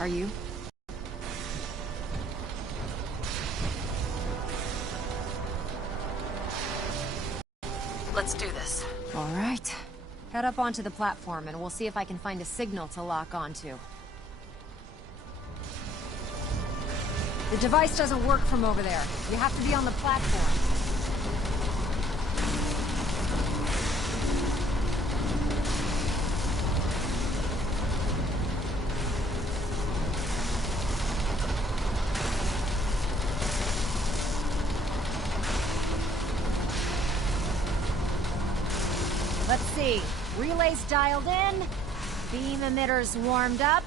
Are you? Let's do this. All right. Head up onto the platform and we'll see if I can find a signal to lock onto. The device doesn't work from over there. You have to be on the platform. Let's see. Relays dialed in. Beam emitters warmed up.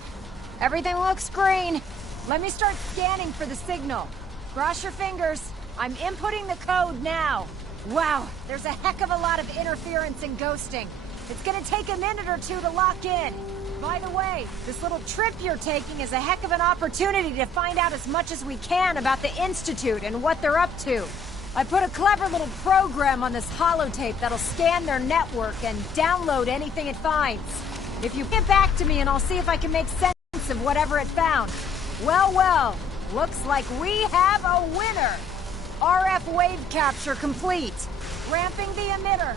Everything looks green. Let me start scanning for the signal. Cross your fingers. I'm inputting the code now. Wow, there's a heck of a lot of interference and ghosting. It's gonna take a minute or two to lock in. By the way, this little trip you're taking is a heck of an opportunity to find out as much as we can about the Institute and what they're up to. I put a clever little program on this holotape that'll scan their network and download anything it finds. If you get back to me and I'll see if I can make sense of whatever it found. Well, well, looks like we have a winner. RF wave capture complete. Ramping the emitter.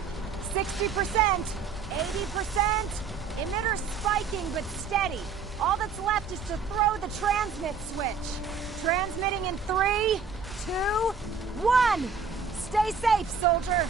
60%, 80%. Emitter spiking but steady. All that's left is to throw the transmit switch. Transmitting in 3, 2, 1! Stay safe, soldier!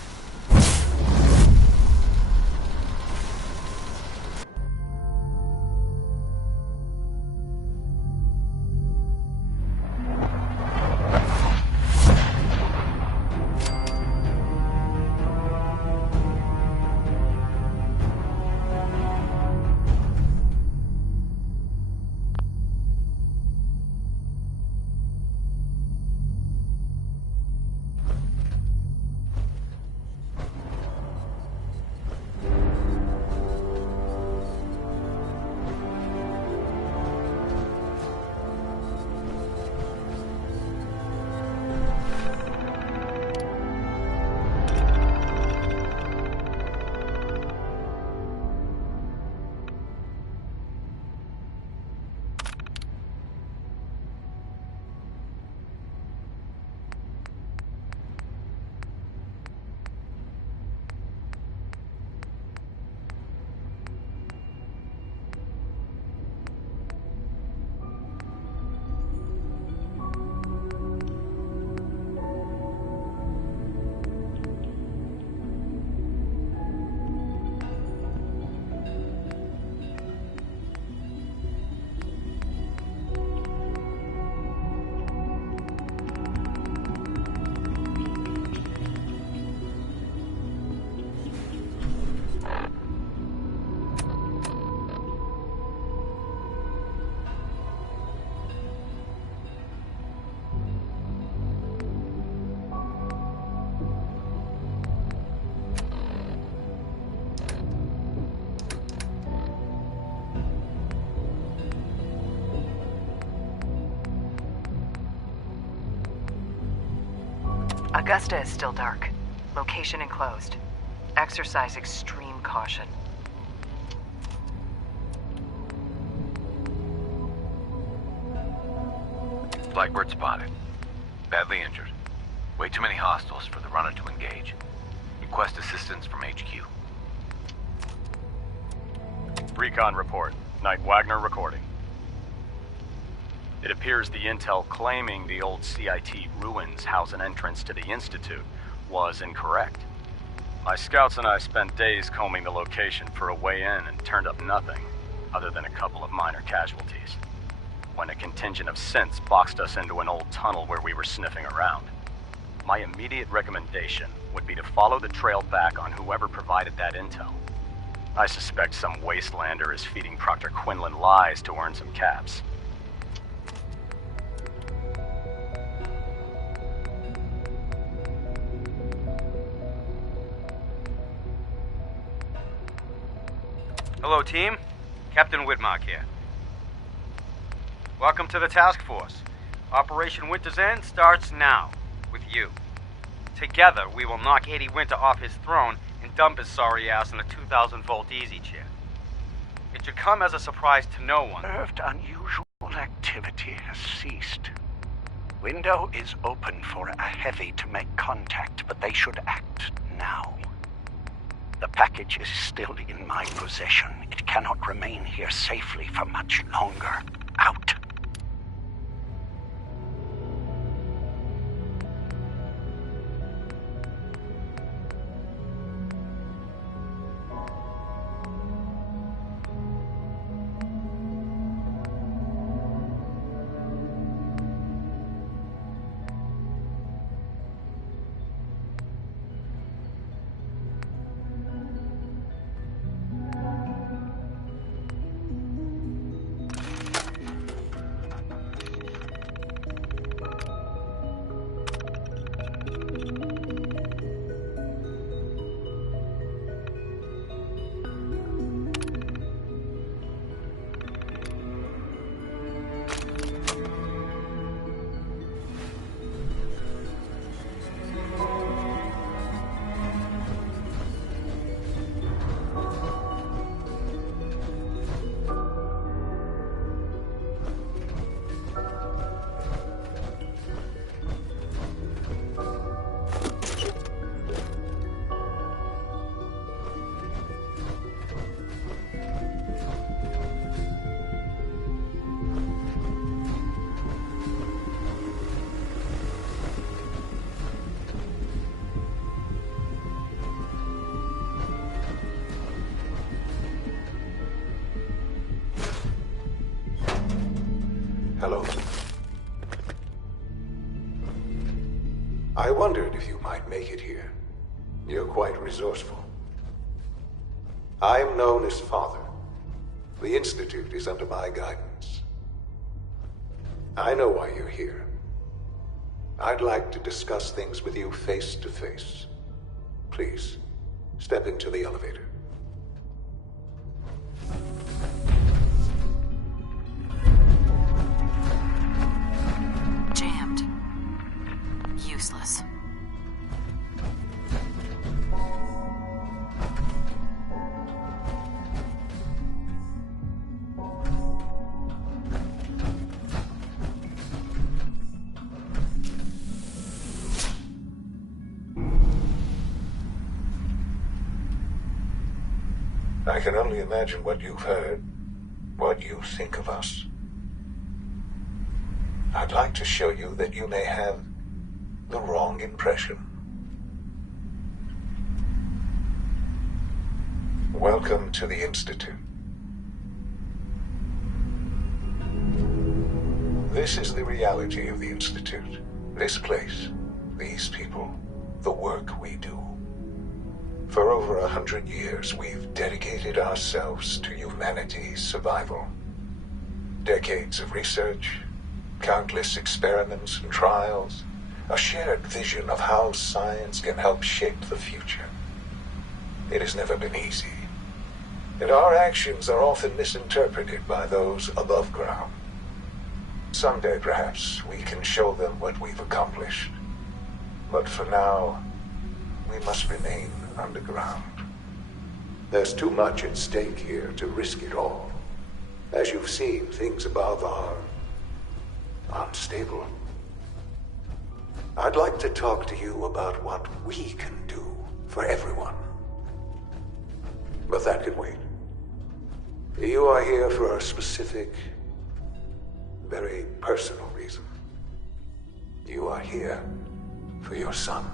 Augusta is still dark. Location enclosed. Exercise extreme caution. Blackbird spotted. Badly injured. Way too many hostiles for the runner to engage. Request assistance from HQ. Recon report. Knight Wagner recording. It appears the intel claiming the old CIT ruins house an entrance to the Institute was incorrect. My scouts and I spent days combing the location for a way in and turned up nothing, other than a couple of minor casualties. When a contingent of synths boxed us into an old tunnel where we were sniffing around. My immediate recommendation would be to follow the trail back on whoever provided that intel. I suspect some wastelander is feeding Proctor Quinlan lies to earn some caps. Hello, team. Captain Widmark here. Welcome to the task force. Operation Winter's End starts now, with you. Together, we will knock Eddie Winter off his throne and dump his sorry ass in a 2,000-volt easy chair. It should come as a surprise to no one. Observed unusual activity has ceased. Window is open for a heavy to make contact, but they should act now. The package is still in my possession. It cannot remain here safely for much longer. Out. Hello. I wondered if you might make it here. You're quite resourceful. I'm known as Father. The Institute is under my guidance. I know why you're here. I'd like to discuss things with you face to face. Please, step into the elevator. Jammed. Useless. I can only imagine what you've heard, what you think of us. I'd like to show you that you may have the wrong impression. Welcome to the Institute. This is the reality of the Institute. This place, these people, the work we do. For over 100 years, we've dedicated ourselves to humanity's survival. Decades of research, countless experiments and trials, a shared vision of how science can help shape the future. It has never been easy, and our actions are often misinterpreted by those above ground. Someday, perhaps, we can show them what we've accomplished. But for now, we must remain underground. There's too much at stake here to risk it all. As you've seen, things above are unstable. I'd like to talk to you about what we can do for everyone. But that can wait. You are here for a specific, very personal reason. You are here for your son.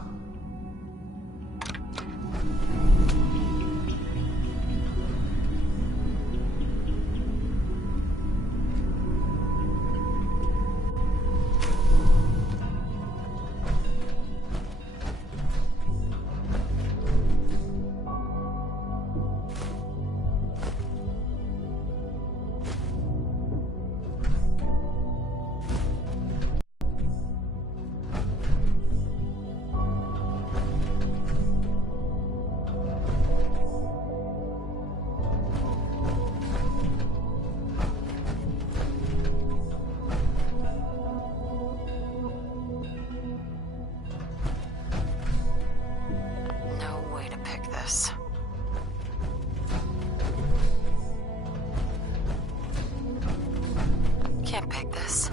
can't pick this.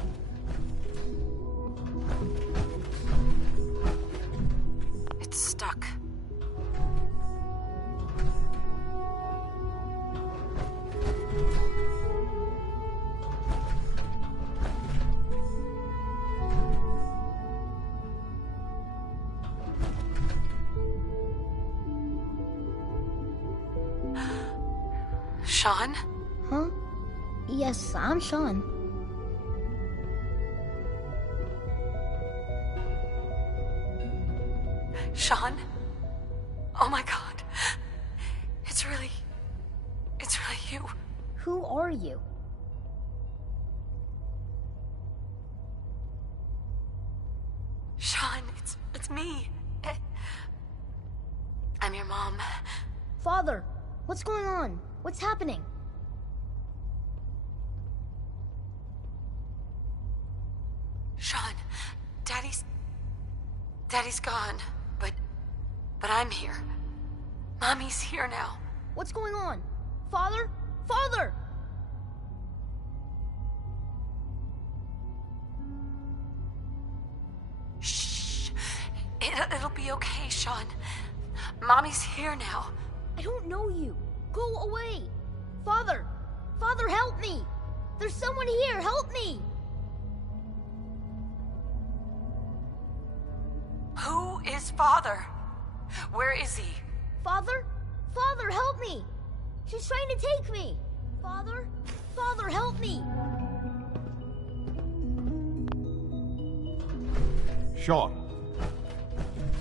It's stuck. Sean? Huh? Yes, I'm Sean. Sean? Oh my god. It's really you. Who are you? Sean, it's me. I'm your mom. Father, what's going on? What's happening? Sean, Daddy's gone, but I'm here. Mommy's here now. What's going on? Father? Father! Shh. It'll be okay, Sean. Mommy's here now. I don't know you. Go away. Father! Father, help me! There's someone here, help me! Who is Father? Where is he? Father? Father, help me! She's trying to take me! Father? Father, help me! Sean.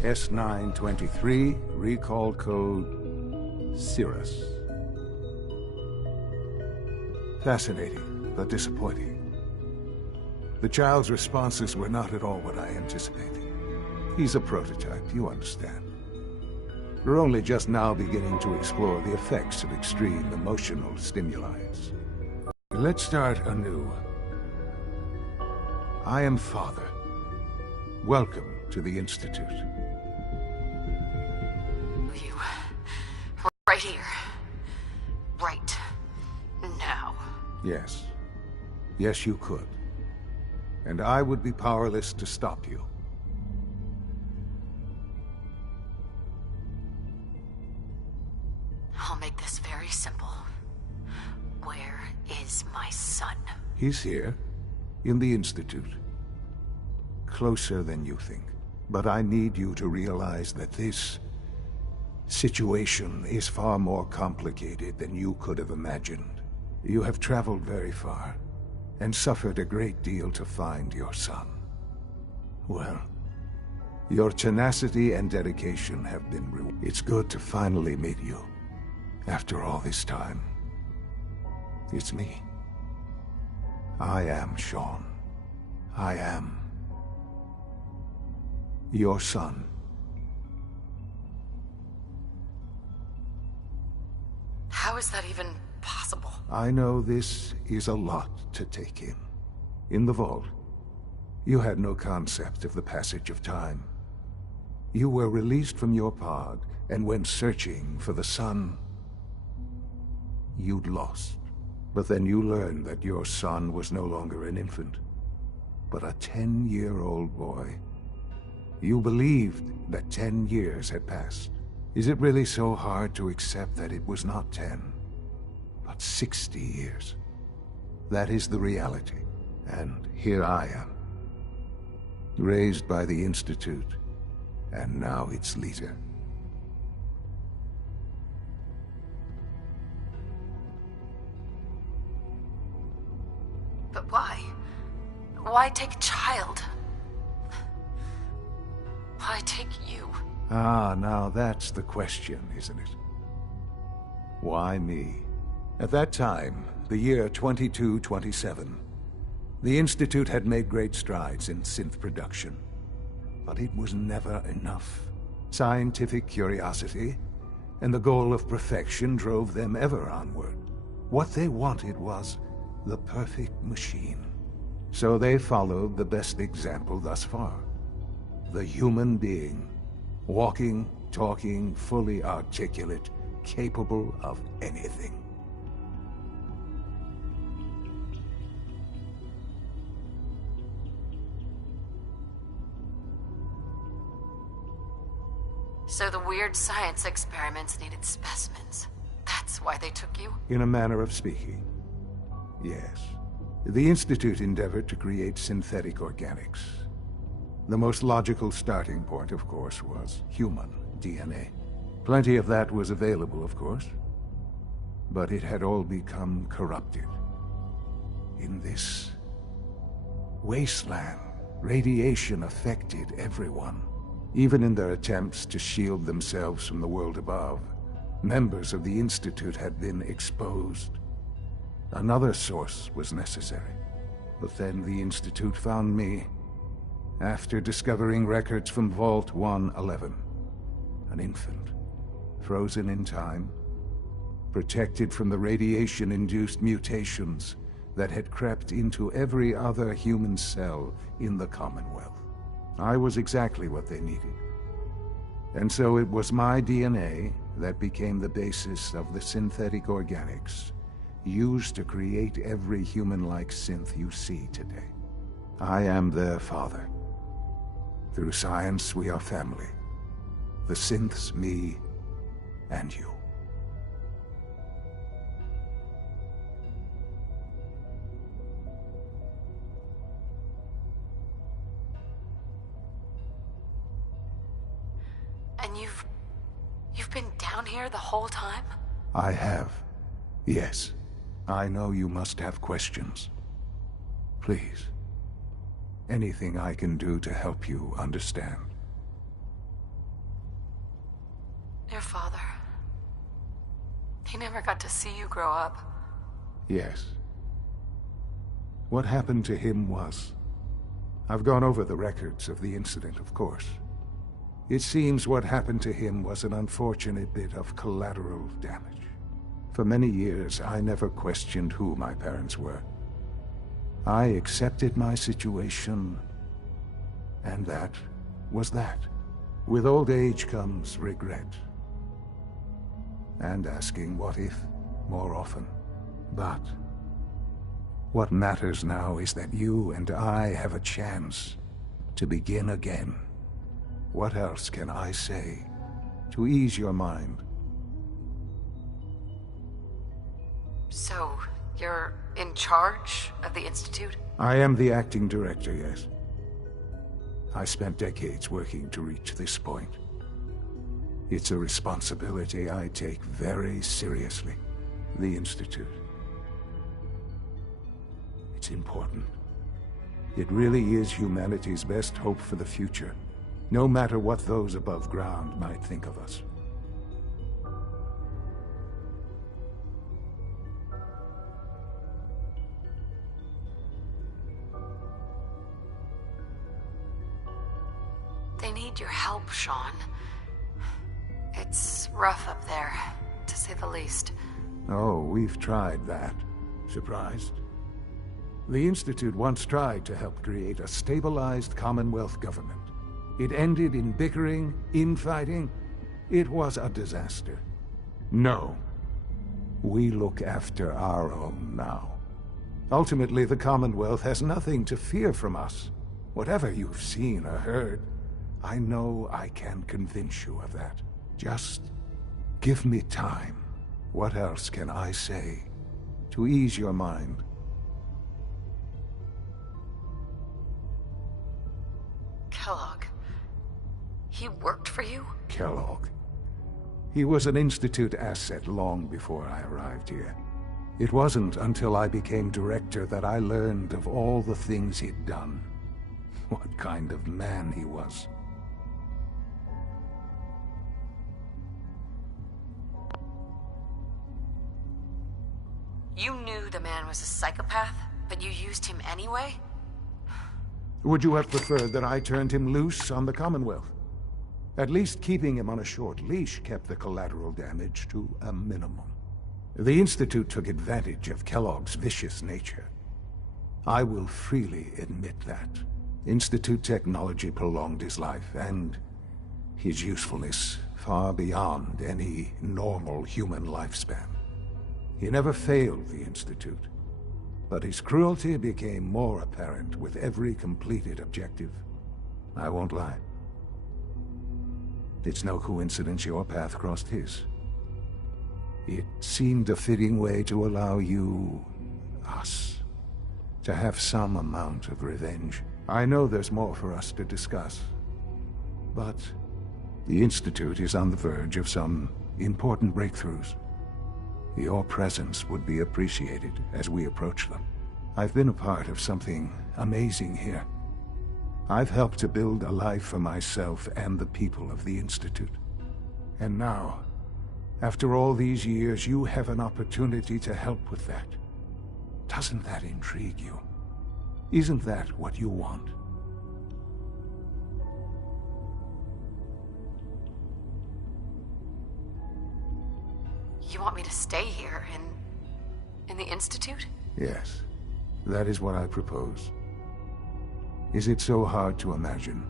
S923, recall code Cirrus. Fascinating, but disappointing. The child's responses were not at all what I anticipated. He's a prototype, you understand. We're only just now beginning to explore the effects of extreme emotional stimuli. Let's start anew. I am Father. Welcome to the Institute. You... right here. Right now. Yes. Yes, you could. And I would be powerless to stop you. I'll make this very simple. Where is my son? He's here, in the Institute. Closer than you think. But I need you to realize that this situation is far more complicated than you could have imagined. You have traveled very far, and suffered a great deal to find your son. Well, your tenacity and dedication have been rewarded. It's good to finally meet you. After all this time, it's me. I am Sean. I am your son. How is that even possible? I know this is a lot to take in. In the vault, you had no concept of the passage of time. You were released from your pod and went searching for the sun you'd lost. But then you learned that your son was no longer an infant, but a 10-year-old boy. You believed that 10 years had passed. Is it really so hard to accept that it was not 10, but 60 years? That is the reality, and here I am. Raised by the Institute, and now its leader. But why? Why take a child? Why take you? Ah, now that's the question, isn't it? Why me? At that time, the year 2227, the Institute had made great strides in synth production. But it was never enough. Scientific curiosity and the goal of perfection drove them ever onward. What they wanted was the perfect machine. So they followed the best example thus far. The human being. Walking, talking, fully articulate, capable of anything. So the weird science experiments needed specimens. That's why they took you? In a manner of speaking, yes. The Institute endeavored to create synthetic organics. The most logical starting point, of course, was human DNA. Plenty of that was available, of course. But it had all become corrupted. In this wasteland, radiation affected everyone. Even in their attempts to shield themselves from the world above, members of the Institute had been exposed. Another source was necessary. But then the Institute found me, after discovering records from Vault 111. An infant, frozen in time, protected from the radiation-induced mutations that had crept into every other human cell in the Commonwealth. I was exactly what they needed. And so it was my DNA that became the basis of the synthetic organics used to create every human-like synth you see today. I am their father. Through science, we are family. The synths, me, and you. And you've been down here the whole time? I have. Yes. I know you must have questions. Please. Anything I can do to help you understand. Your father... he never got to see you grow up. Yes. What happened to him was... I've gone over the records of the incident, of course. It seems what happened to him was an unfortunate bit of collateral damage. For many years, I never questioned who my parents were. I accepted my situation, and that was that. With old age comes regret. And asking what if more often. But what matters now is that you and I have a chance to begin again. What else can I say to ease your mind? So, you're in charge of the Institute? I am the acting director, yes. I spent decades working to reach this point. It's a responsibility I take very seriously. The Institute. It's important. It really is humanity's best hope for the future, no matter what those above ground might think of us. They need your help, Sean. It's rough up there, to say the least. Oh, we've tried that. Surprised? The Institute once tried to help create a stabilized Commonwealth government. It ended in bickering, infighting. It was a disaster. No. We look after our own now. Ultimately, the Commonwealth has nothing to fear from us. Whatever you've seen or heard, I know I can convince you of that. Just give me time. What else can I say to ease your mind? Kellogg. He worked for you? Kellogg. He was an Institute asset long before I arrived here. It wasn't until I became director that I learned of all the things he'd done. What kind of man he was. You knew the man was a psychopath, but you used him anyway? Would you have preferred that I turned him loose on the Commonwealth? At least keeping him on a short leash kept the collateral damage to a minimum. The Institute took advantage of Kellogg's vicious nature. I will freely admit that. Institute technology prolonged his life, and his usefulness far beyond any normal human lifespan. He never failed the Institute, but his cruelty became more apparent with every completed objective. I won't lie. It's no coincidence your path crossed his. It seemed a fitting way to allow you, us, to have some amount of revenge. I know there's more for us to discuss, but the Institute is on the verge of some important breakthroughs. Your presence would be appreciated as we approach them. I've been a part of something amazing here. I've helped to build a life for myself and the people of the Institute. And now, after all these years, you have an opportunity to help with that. Doesn't that intrigue you? Isn't that what you want? You want me to stay here in the Institute? Yes, that is what I propose. Is it so hard to imagine?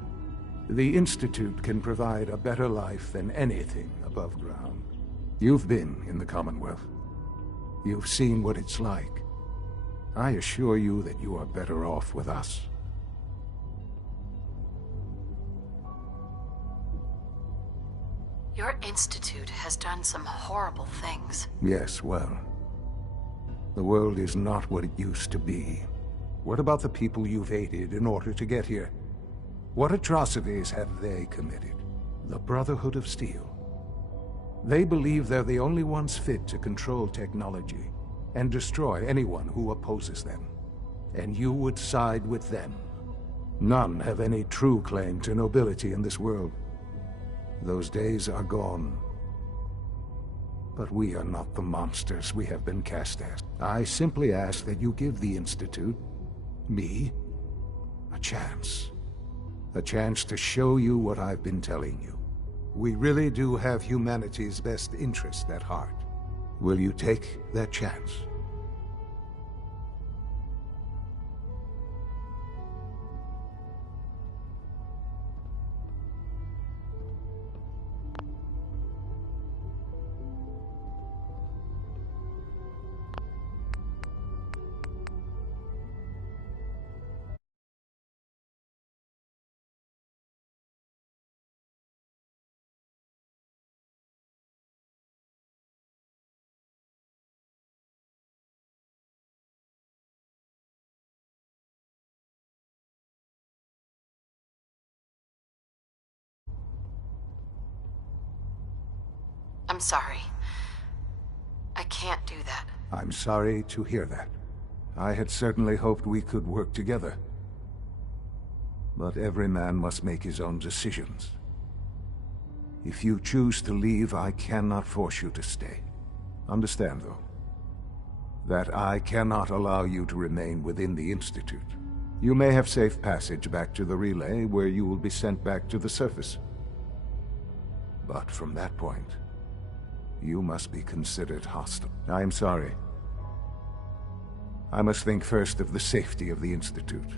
The Institute can provide a better life than anything above ground. You've been in the Commonwealth. You've seen what it's like. I assure you that you are better off with us. Your Institute has done some horrible things. Yes, well, the world is not what it used to be. What about the people you've aided in order to get here? What atrocities have they committed? The Brotherhood of Steel. They believe they're the only ones fit to control technology and destroy anyone who opposes them. And you would side with them. None have any true claim to nobility in this world. Those days are gone. But we are not the monsters we have been cast as. I simply ask that you give the Institute, me, a chance. A chance to show you what I've been telling you. We really do have humanity's best interest at heart. Will you take that chance? I'm sorry. I can't do that. I'm sorry to hear that. I had certainly hoped we could work together. But every man must make his own decisions. If you choose to leave, I cannot force you to stay. Understand, though, that I cannot allow you to remain within the Institute. You may have safe passage back to the relay, where you will be sent back to the surface. But from that point, you must be considered hostile. I am sorry. I must think first of the safety of the Institute.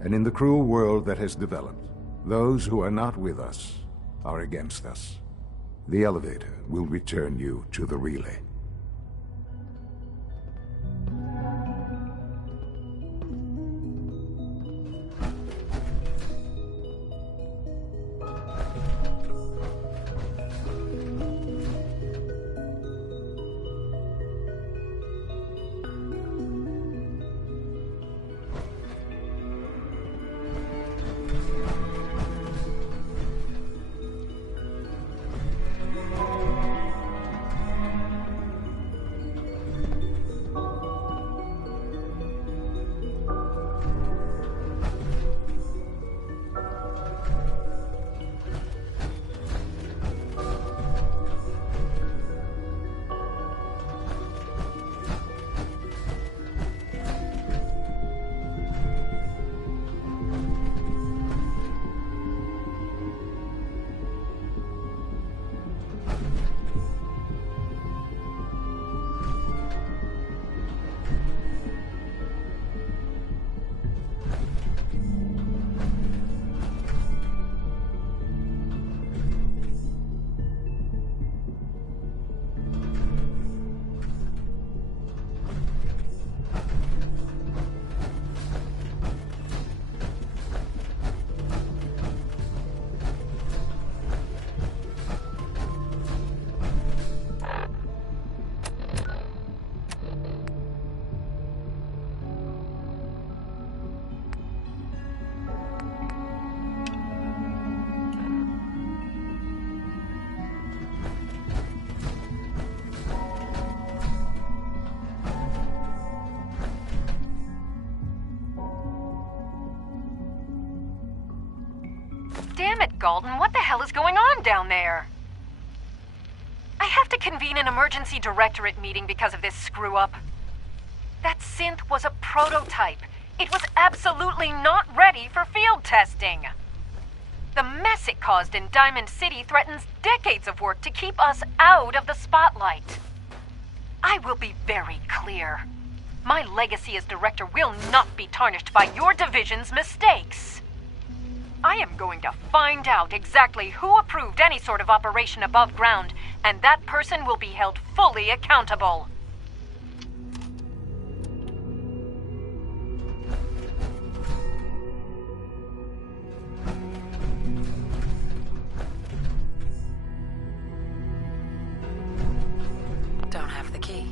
And in the cruel world that has developed, those who are not with us are against us. The elevator will return you to the relay. Damn it, Galton, what the hell is going on down there? I have to convene an emergency directorate meeting because of this screw-up. That synth was a prototype. It was absolutely not ready for field testing. The mess it caused in Diamond City threatens decades of work to keep us out of the spotlight. I will be very clear. My legacy as director will not be tarnished by your division's mistakes. I am going to find out exactly who approved any sort of operation above ground, and that person will be held fully accountable. Don't have the key.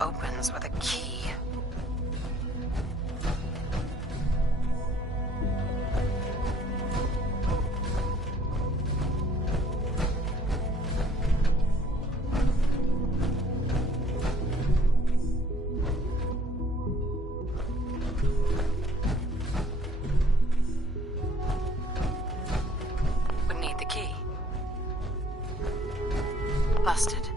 Opens with a key. Would need the key. Busted.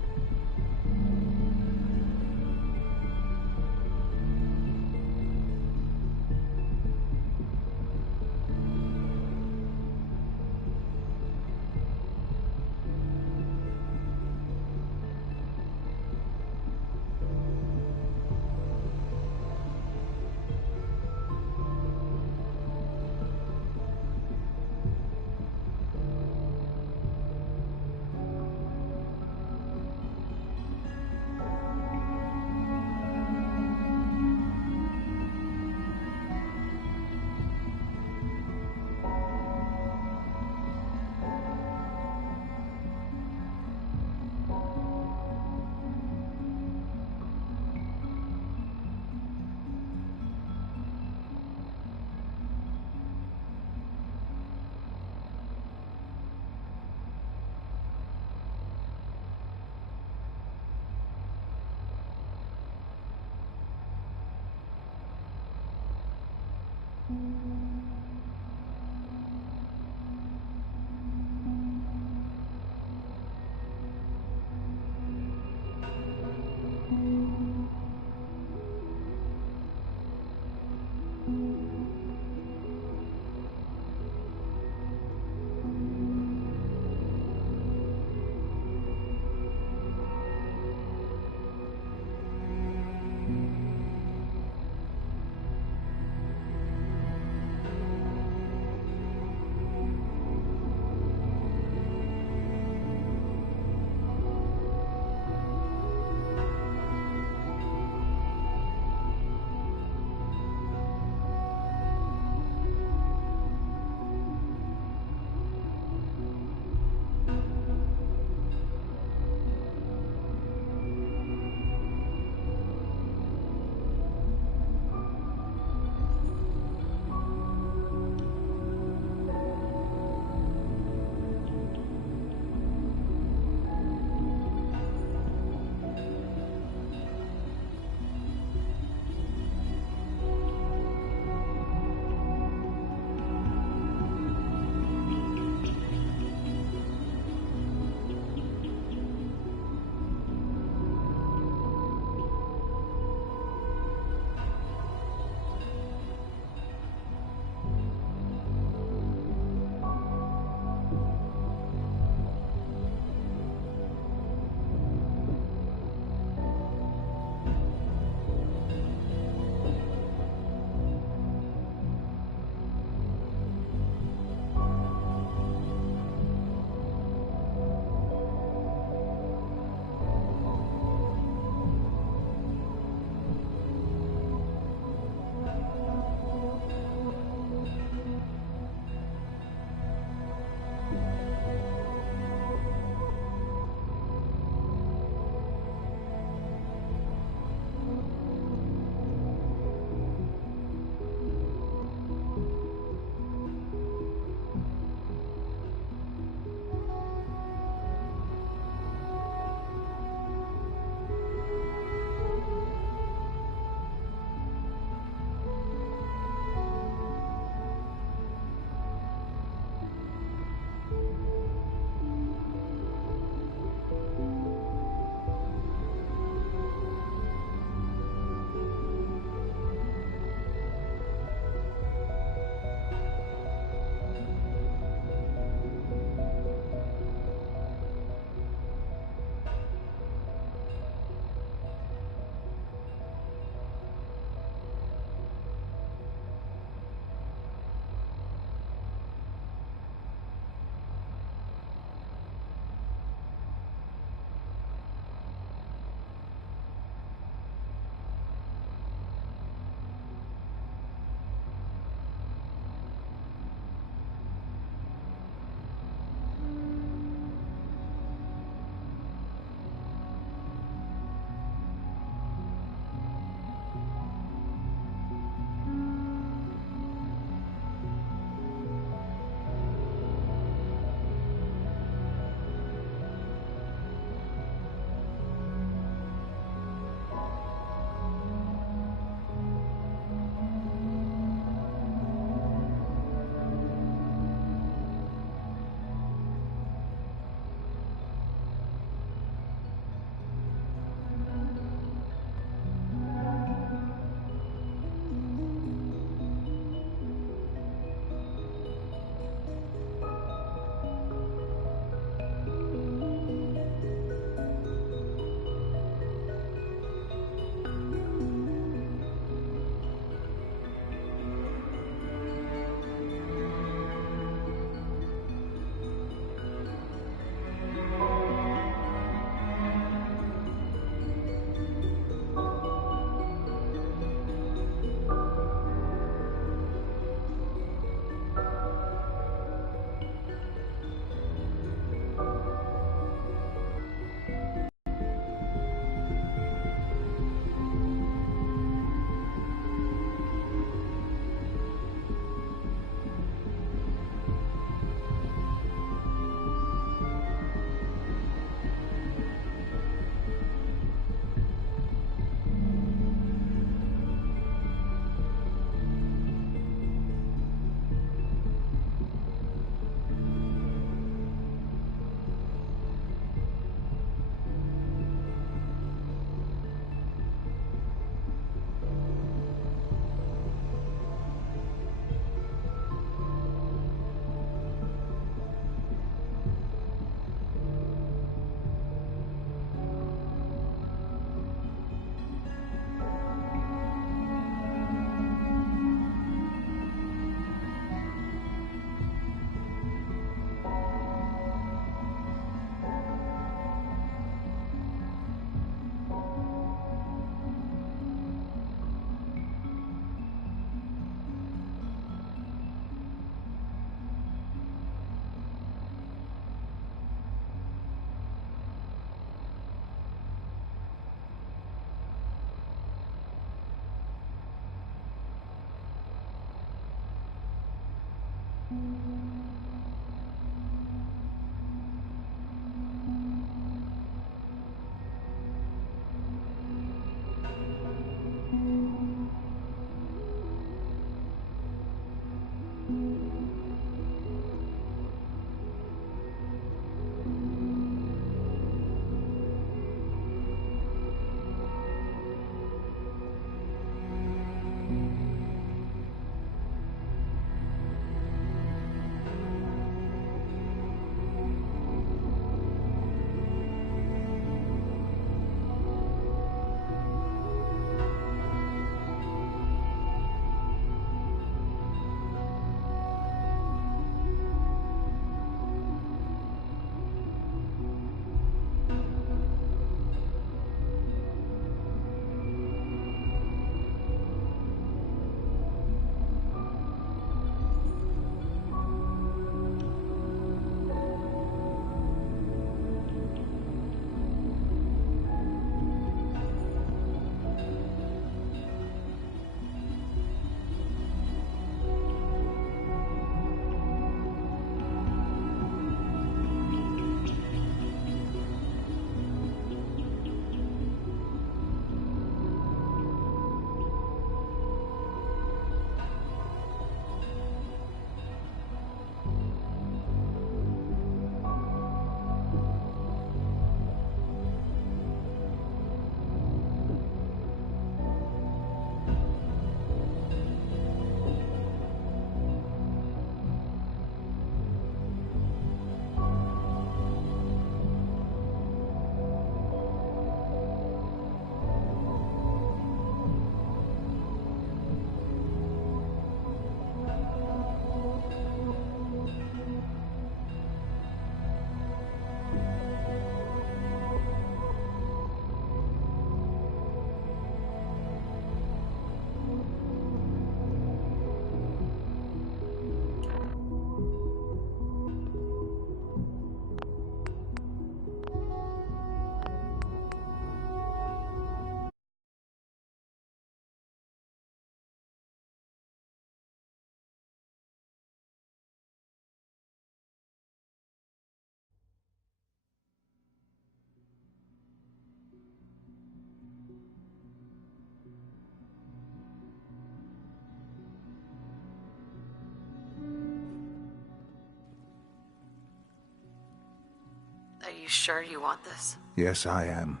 Are you sure you want this? Yes, I am.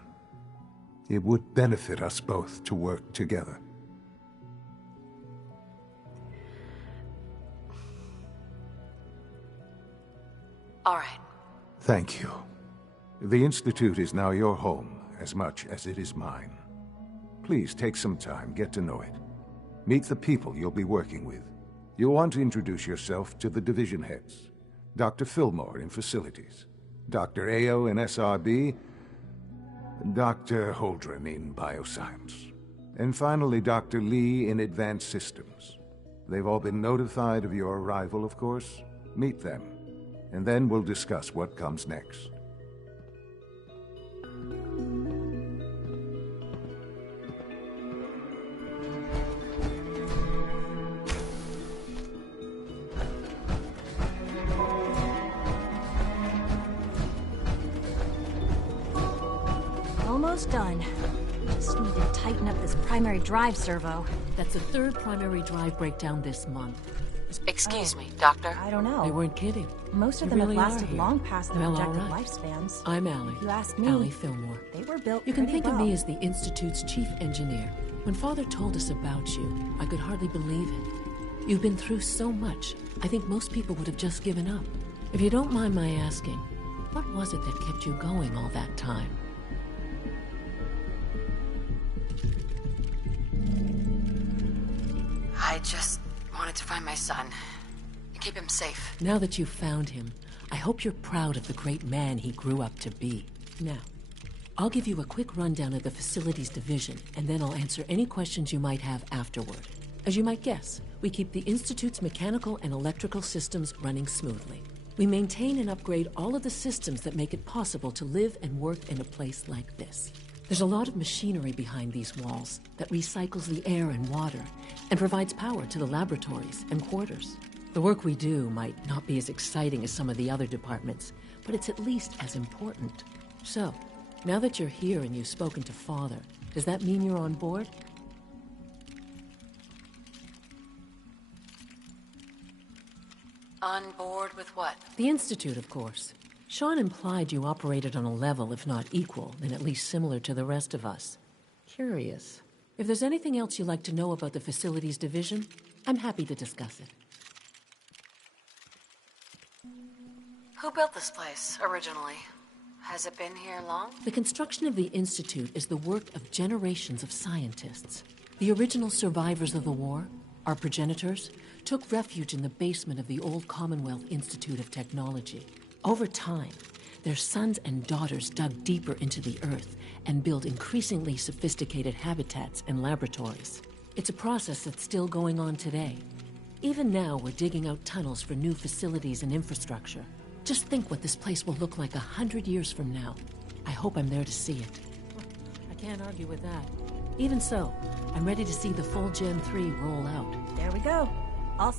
It would benefit us both to work together. All right. Thank you. The Institute is now your home, as much as it is mine. Please take some time, get to know it. Meet the people you'll be working with. You'll want to introduce yourself to the division heads. Dr. Fillmore in Facilities, Dr. Ao in SRB, Dr. Holdren in Bioscience, and finally Dr. Lee in Advanced Systems. They've all been notified of your arrival, of course. Meet them, and then we'll discuss what comes next. Almost done. Just need to tighten up this primary drive servo. That's the third primary drive breakdown this month. Excuse me, Doctor. I don't know. They weren't kidding. Most of They them really have are lasted here. long past their Well, projected all right. lifespans. I'm Allie. If you ask me, Allie Fillmore. they were built You can pretty think of me well. as the Institute's chief engineer. When Father told us about you, I could hardly believe it. You've been through so much, I think most people would have just given up. If you don't mind my asking, what was it that kept you going all that time? I just wanted to find my son and keep him safe. Now that you've found him, I hope you're proud of the great man he grew up to be. Now, I'll give you a quick rundown of the Facilities Division, and then I'll answer any questions you might have afterward. As you might guess, we keep the Institute's mechanical and electrical systems running smoothly. We maintain and upgrade all of the systems that make it possible to live and work in a place like this. There's a lot of machinery behind these walls that recycles the air and water and provides power to the laboratories and quarters. The work we do might not be as exciting as some of the other departments, but it's at least as important. So, now that you're here and you've spoken to Father, does that mean you're on board? On board with what? The Institute, of course. Sean implied you operated on a level, if not equal, then at least similar to the rest of us. Curious. If there's anything else you'd like to know about the Facilities Division, I'm happy to discuss it. Who built this place, originally? Has it been here long? The construction of the Institute is the work of generations of scientists. The original survivors of the war, our progenitors, took refuge in the basement of the old Commonwealth Institute of Technology. Over time, their sons and daughters dug deeper into the earth and built increasingly sophisticated habitats and laboratories. It's a process that's still going on today. Even now, we're digging out tunnels for new facilities and infrastructure. Just think what this place will look like 100 years from now. I hope I'm there to see it. I can't argue with that. Even so, I'm ready to see the full Gen 3 roll out. There we go. All